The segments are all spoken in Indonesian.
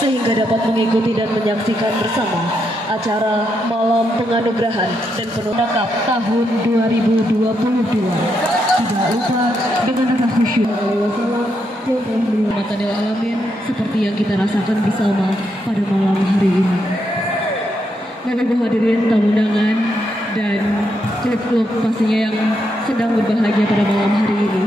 sehingga dapat mengikuti dan menyaksikan bersama acara Malam Penganugerahan dan Penundakap tahun 2022. Tidak lupa dengan rasa khusyuk Rahmatanil Alamin seperti yang kita rasakan bersama pada malam hari ini. Bapak Ibu hadirin tamu undangan dan klub-klub pastinya yang sedang berbahagia pada malam hari ini.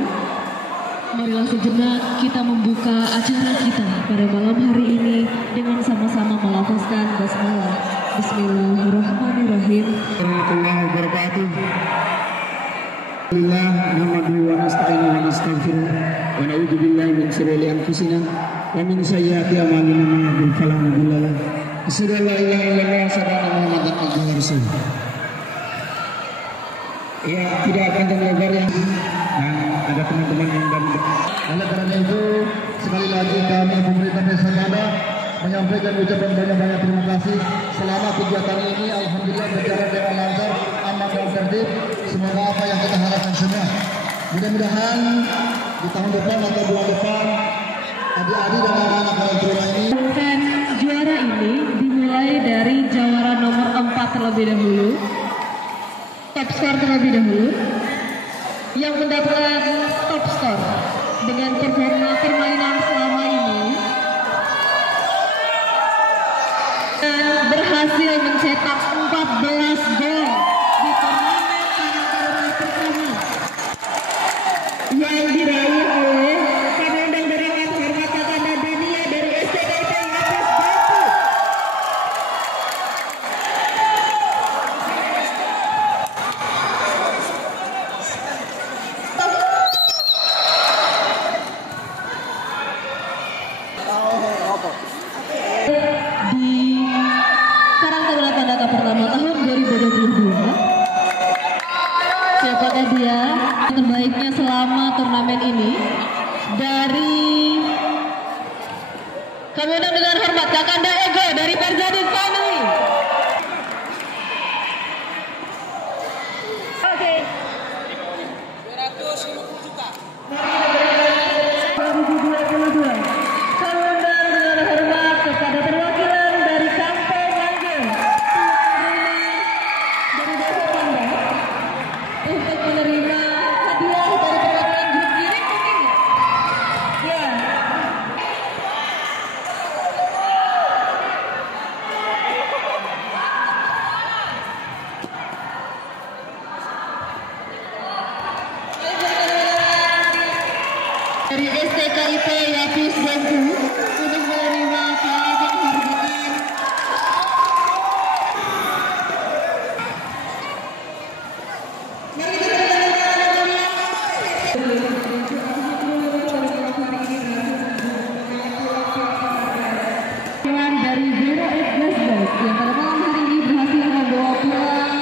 Marilah sejenak kita membuka acara kita pada malam hari ini dengan sama-sama melafazkan basmalah. Bismillahirrahmanirrahim. Warahmatullahi wabarakatuh. Alhamdulillah, nahmaduhu wa nasta'inuhu wa nastaghfiruh wa na'udzu billahi min shururi anfusina wa min sayyiati a'malina may yahdihillahu fala mudilla lahu. Asyhadu an la ilaha illallah wa asyhadu anna Muhammadan abduhu wa rasuluh. Ya, tidak akan lebar yang dan ada teman-teman yang dari. Oleh karena itu, sekali lagi kami pemerintah Desa Ngada menyampaikan ucapan banyak-banyak terima kasih selama kegiatan ini. Alhamdulillah berjalan dengan lancar, aman dan tertib. Semoga apa yang kita harapkan semua. Mudah-mudahan di tahun depan atau bulan depan adik-adik dan anak-anak orang tua ini. Dan juara ini dimulai dari jawara nomor 4 terlebih dahulu. Top skor terlebih dahulu yang mendapatkan top skor dengan performa permainan selama ini dan berhasil mencetak 14 gol di turnamen Karang Taruna pertama yang diraih oleh Kamendang Derangan Hormat Kakanda Dania dari STKIP Lapis Batu. Di Karang Taruna Pandaka pertama tahun 2022. Siapakah dia terbaiknya selama turnamen ini? Dari Kamendang dengan hormat Kakanda Ego dari Perzadin Family. Oke. 250 juta. 2022. Kamendang dengan hormat kepada perwakilan dari Kampung Langgeng dari Desa Panda untuk menerima hadiah dari perwakilan grup giring mungkin ya. Dari STKIP Lapis Batu untuk menerima piala penghargaan. Dari Zero Eight Flashback yang pada malam hari ini berhasil membawa pulang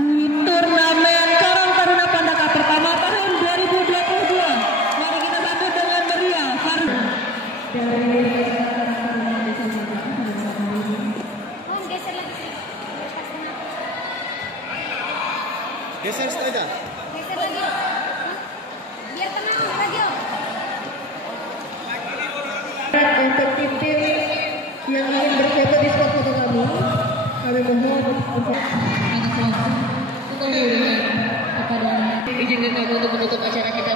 di turnamen Karang Taruna Pandaka pertama tahun 2022. Mari kita sambut dengan meriah Farna dari Geser lagi sih. Geser saja. Geser lagi. Biar tenang radio. untuk tim-tim yang ingin berfoto di spot foto kami mohon untuk atas waktu kepada izinkan kami untuk menutup acara kita